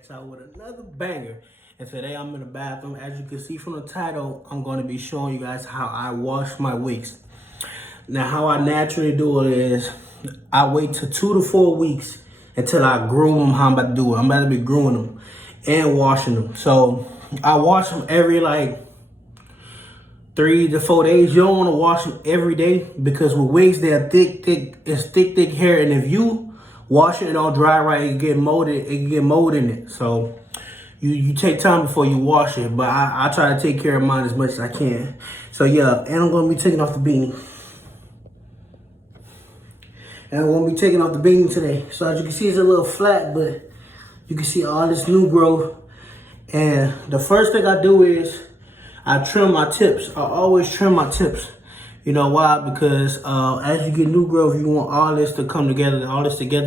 back out with another banger. And today I'm in the bathroom. As you can see from the title, I'm going to be showing you guys how I wash my wicks. Now, how I naturally do it is I wait till 2 to 4 weeks until I groom them how I'm about to do it. I'm about to be grooming them and washing them. So I wash them every like 3 to 4 days. You don't want to wash them every day because with wigs, they're thick hair. And if you wash it and don't dry right, it get molded. It can get mold in it. So you take time before you wash it. But I try to take care of mine as much as I can. So yeah, and I'm gonna be taking off the beanie. And I'm gonna be taking off the beanie today. So as you can see, it's a little flat, but you can see all this new growth. And the first thing I do is I trim my tips. I always trim my tips. You know why? Because as you get new growth, you want all this to come together,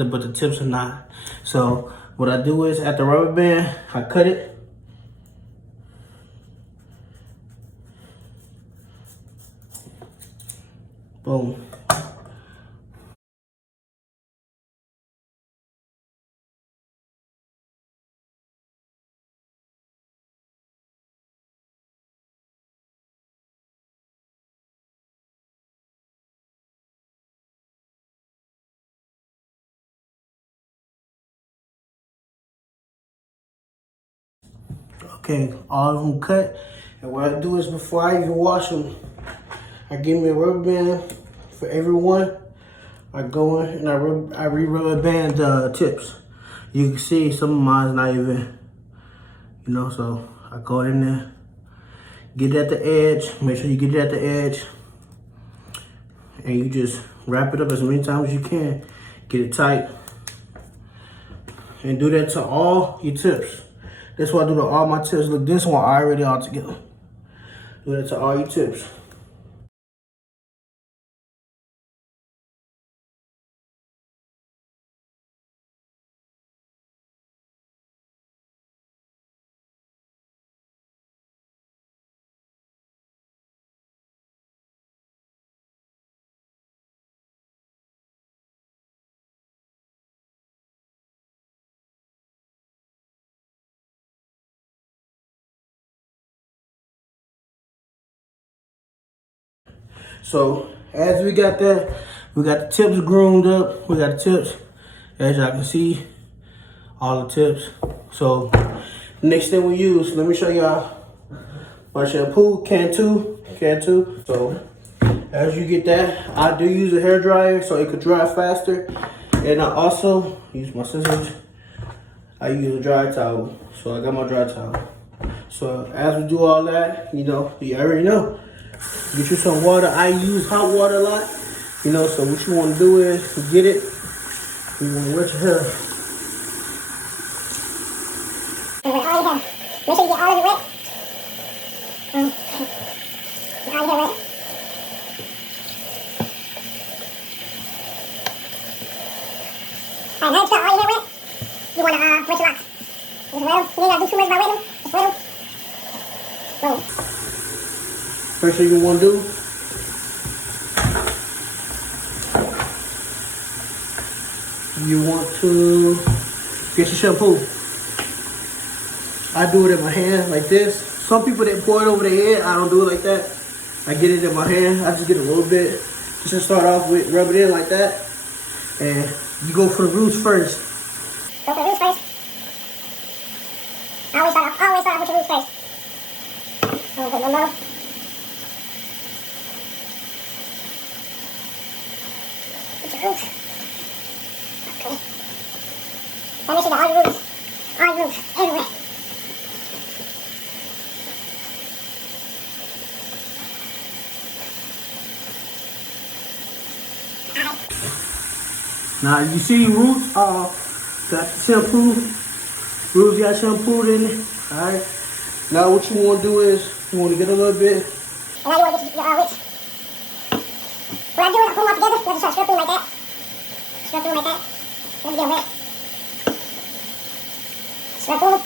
but the tips are not. So what I do is at the rubber band, I cut it. Boom. Okay, all of them cut. And what I do is before I even wash them, I give me a rubber band for every one. I go in and I re-rubber band the tips. You can see some of mine's not even, you know, so I go in there, get it at the edge, make sure you get it at the edge, and you just wrap it up as many times as you can. Get it tight. And do that to all your tips. That's why I do to all my tips. Look, this one already all together. Do that to all your tips. So as we got that, we got the tips groomed up. We got the tips, as y'all can see, all the tips. So next thing we use, let me show y'all my shampoo, Cantu. So as you get that, I do use a hair dryer so it could dry faster. And I also use my scissors. I use a dry towel. So I got my dry towel. So as we do all that, you know, you already know. Get you some water. I use hot water a lot. You know, so what you want to do is get it. You want to wet your hair. Make sure you get all of it wet. Get all of it wet. Alright, now you got all your hair wet. You want to wet your locks. Just wet them. You ain't got to do too much about wetting them. Just wet them. Boom. First thing you want to do, you want to get your shampoo. I do it in my hand like this. Some people, they pour it over their head. I don't do it like that. I get it in my hand. I just get a little bit. Just to start off with, rub it in like that. And you go for the roots first. Go for the roots first. I always start off with the roots first. I'm going to put one more. Roots. Okay. Now make sure that all your roots, everywhere. Now you see roots got the shampoo. Roots got shampooed in it. Alright. Now what you want to do is you want to get a little bit. And now you want to get your wicks. What I do is I pull them all together. You have to start scrub through them like that. Scrub through them like that. Let me get them wet. Scrub through them.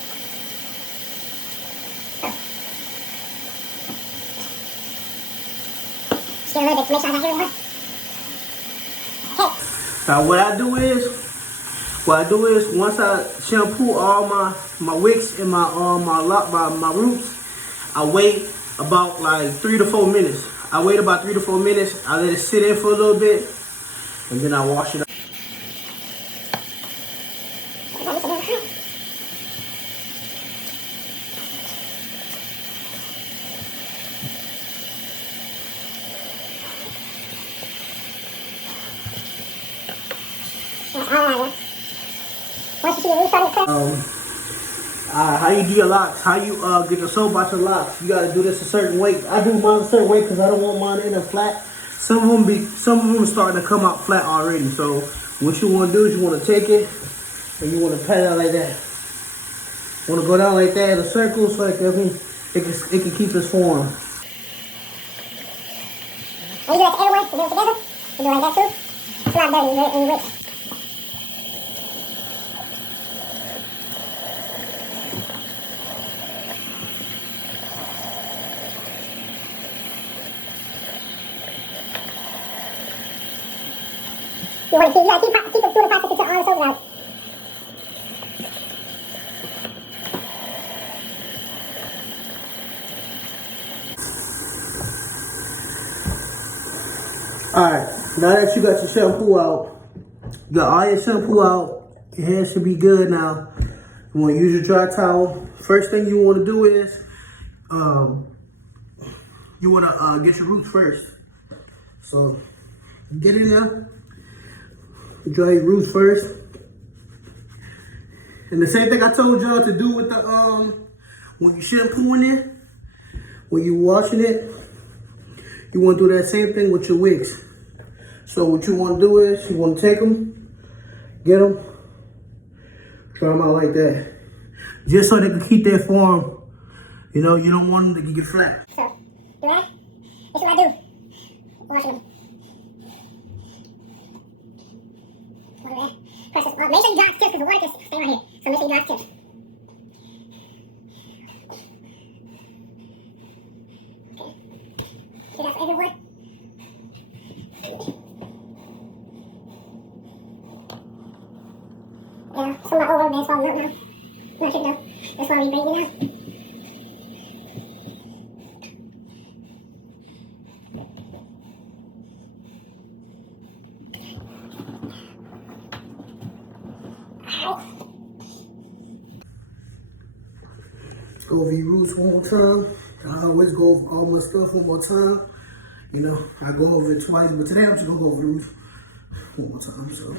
Just get a little bit to make sure I got everyone. Okay. Now what I do is What I do is once I shampoo all my wicks and my roots, I wait about like 3 to 4 minutes. I wait about 3 to 4 minutes. I let it sit in for a little bit, and then I wash it up. How you do your locks? How you get the soap out your locks? You gotta do this a certain way. I do mine a certain way because I don't want mine in a flat. Some of them starting to come out flat already. So what you want to do is you want to take it and you want to pat it out like that. You want to go down like that in a circle so it can keep its form. When you do that to everyone, you do it together. You do it like that too. It's not dirty. You do it in your wicks. You want to keep it doing the process until all the soap is out. Alright, now that you got your shampoo out, you got all your shampoo out, your hair should be good now. You want to use your dry towel. First thing you want to do is, you want to get your roots first. So, get in there, dry your roots first. And the same thing I told y'all to do with the, when you shampooing it, when you washing it, you want to do that same thing with your wicks. So what you want to do is you want to take them, get them, dry them out like that. Just so they can keep their form. You know, you don't want them to get flat. So, do that. This is what I do. Wash them. Press this. Make sure you dry tips because the water can stay right here. So make sure you dry tips. Okay. See that for everyone? Yeah, some of my old ones falling out now. Not sure though. That's why we bring it now. Go over your roots one more time. I always go over all my stuff one more time. You know, I go over it twice, but today I'm just gonna go over the roots one more time. So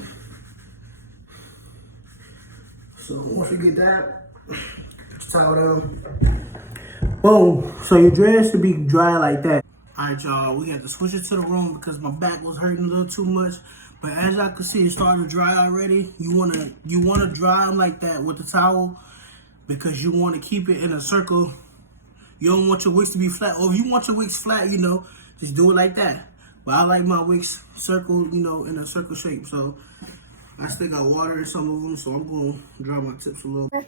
once you get that, put your towel down. Boom. So your dreads should be dry like that. Alright y'all, we had to switch it to the room because my back was hurting a little too much. But as y'all can see, it's starting to dry already. You wanna dry them like that with the towel because you want to keep it in a circle. You don't want your wicks to be flat. Or if you want your wicks flat, you know, just do it like that. But I like my wicks circle, you know, in a circle shape. So I still got water in some of them, so I'm going to dry my tips a little. And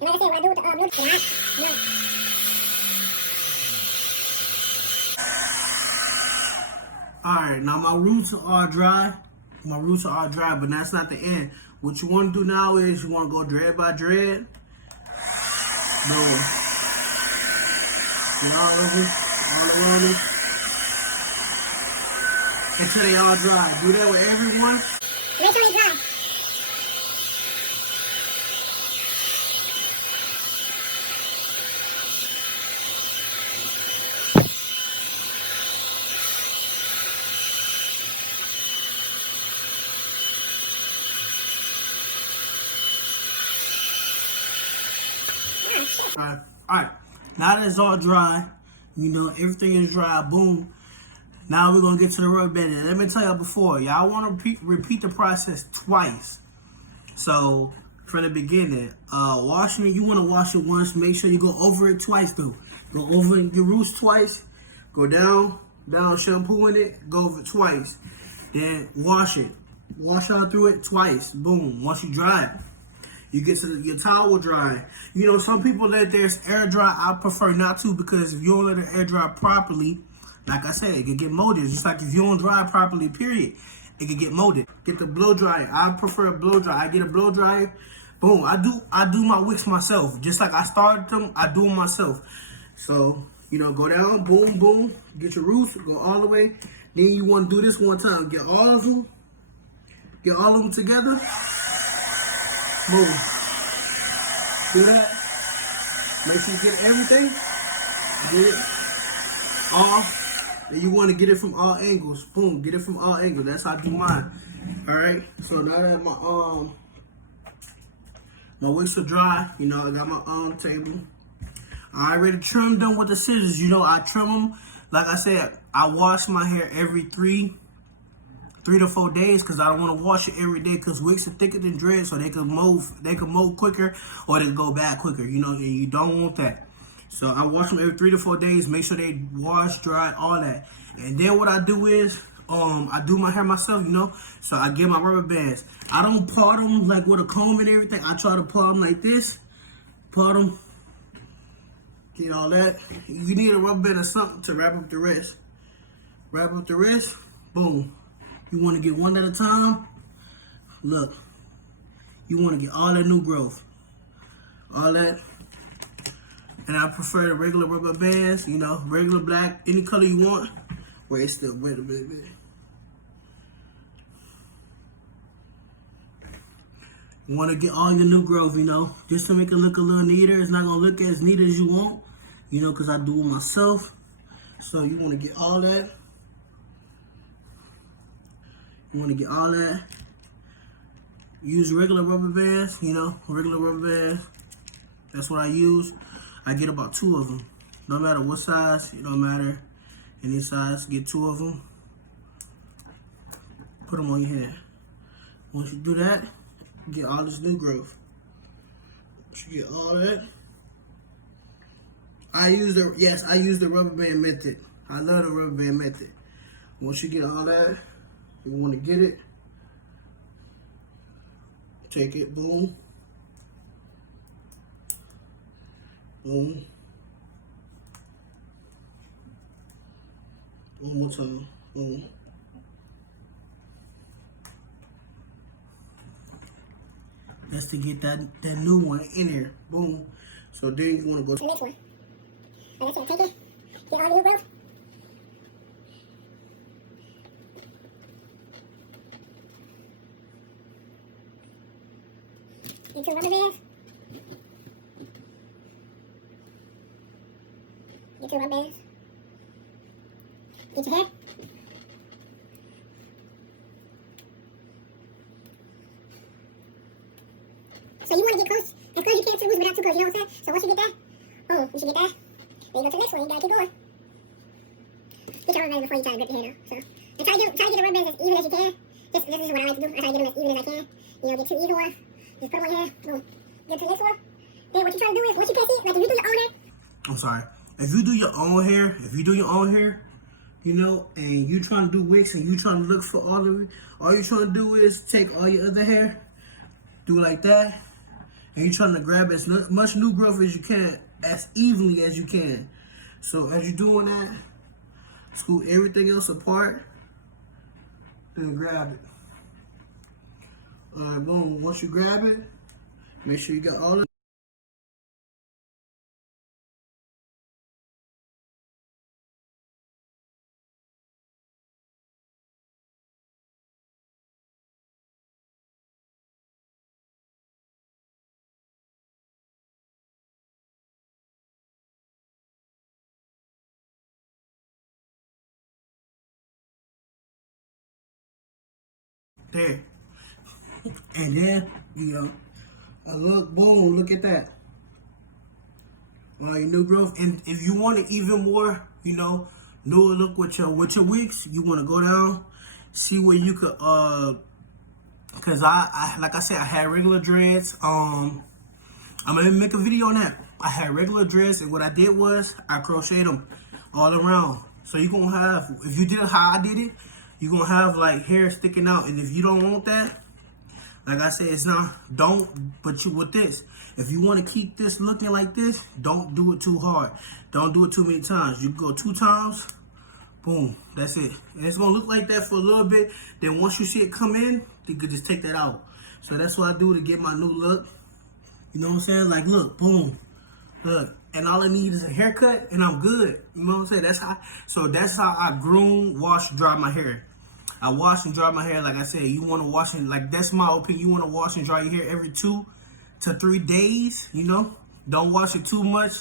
like I said, when I do with the roots, Alright, now my roots are dry. But that's not the end. What you want to do now is you want to go dread by dread. Boom. And all around it. Until they all dry. Do that with everyone. make sure it's dry. Alright, now that it's all dry, you know, everything is dry, boom. Now we're going to get to the rubber banding. Let me tell y'all before, y'all want to repeat the process twice. So, from the beginning, washing it, you want to wash it once. Make sure you go over it twice, though. Go over your roots twice. Go down, shampoo in it, go over it twice. Then wash it. Wash out through it twice. Boom. Once you dry it, you get to your towel dry. You know, some people let theirs air dry. I prefer not to because if you don't let it air dry properly, like I said, it can get molded. Just like if you don't dry properly, period. it can get molded. Get the blow dryer. I prefer a blow dryer. I get a blow dryer. Boom. I do my wicks myself. Just like I started them, I do them myself. So, you know, go down, boom, boom, get your roots, go all the way. Then you want to do this one time. Get all of them together. Boom. Do that. Make sure you get everything. Get it all. And you want to get it from all angles. Boom, get it from all angles. That's how I do mine. Alright. So now that my wicks are dry, you know, I got my table. I already trimmed them with the scissors. You know, I trim them. Like I said, I wash my hair every 3 to 4 days because I don't want to wash it every day because wicks are thicker than dreads, so they can mold quicker or they can go bad quicker, you know, and you don't want that. So I wash them every 3 to 4 days, make sure they wash, dry, all that. And then what I do is, I do my hair myself, you know, so I get my rubber bands. I don't part them like with a comb and everything. I try to part them like this, part them, get all that. You need a rubber band or something to wrap up the rest. Wrap up the rest, boom. You want to get one at a time. Look, you want to get all that new growth, all that. And I prefer the regular rubber bands, you know, regular black, any color you want. Wait, it's still wet a bit. You want to get all your new growth, you know, just to make it look a little neater. It's not going to look as neat as you want, you know, because I do it myself. So you want to get all that. You want to get all that. Use regular rubber bands, you know, regular rubber bands. That's what I use. I get about 2 of them. No matter what size, it don't matter. Any size, get 2 of them. Put them on your hair. Once you do that, you get all this new growth. Once you get all that. I use the rubber band method. I love the rubber band method. Once you get all that, you want to get it. Take it, boom. Boom. One more time. Boom. That's to get that new one in there. Boom. So then you want to go to the next one. Like I said, take it. Get all the new growth. Get your rubber bands. Get your rubber bands. Get your hair. So you want to get close, as close as you can to the roots without too close, you know what I'm saying? So once you get that, boom, you should get that. Then you go to the next one, you gotta keep going. Get your rubber bands before you try to grip your hair now. So, and try to get the rubber bands as even as you can. This is what I like to do. I try to get them as even as I can. You know, get 2 even ones. Just put them on your hair, boom. Get to the next one. Then what you try to do is, once you can't see it, like if you do your own hair. I'm sorry. If you do your own hair, you know, and you trying to do wicks and you trying to look for all of it, all you trying to do is take all your other hair, do it like that, and you're trying to grab as much new growth as you can, as evenly as you can. So as you're doing that, scoot everything else apart, then grab it. Alright, boom. Once you grab it, make sure you got all of it. There. And then, you know, look, boom, look at that. All your new growth. And if you want it even more, you know, newer look with your wigs, you want to go down, see where you could, cause I like I said, I had regular dreads. I'm gonna make a video on that. I had regular dreads, and what I did was I crocheted them all around. So you're gonna have, if you did it how I did it, you're gonna have like hair sticking out. And if you don't want that, like I said, it's not, but you with this, if you want to keep this looking like this, don't do it too hard. Don't do it too many times. You can go 2 times, Boom, that's it. And it's gonna look like that for a little bit. Then once you see it come in, you could just take that out. So that's what I do to get my new look. You know what I'm saying? Like, look, boom, look. And all I need is a haircut, and I'm good. You know what I'm saying? That's how I groom, wash, dry my hair. I wash and dry my hair. Like I said, you want to wash it. Like, that's my opinion. You want to wash and dry your hair every 2 to 3 days. You know, don't wash it too much.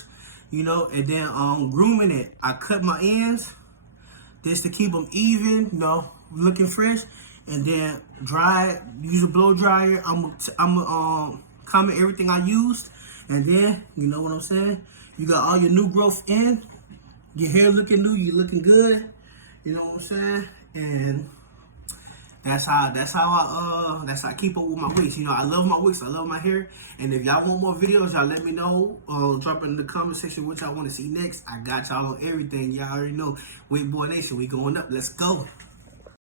You know, and then grooming it. I cut my ends just to keep them even. You know, looking fresh. And then dry it. Use a blow dryer. I'm comment everything I used. And then, you know what I'm saying? You got all your new growth in. Your hair looking new. You looking good. You know what I'm saying? And that's how I keep up with my wigs. You know, I love my wigs. I love my hair. And if y'all want more videos, y'all let me know. Drop it in the comment section what y'all want to see next. I got y'all on everything. Y'all already know. Wig Boy Nation, we going up. Let's go.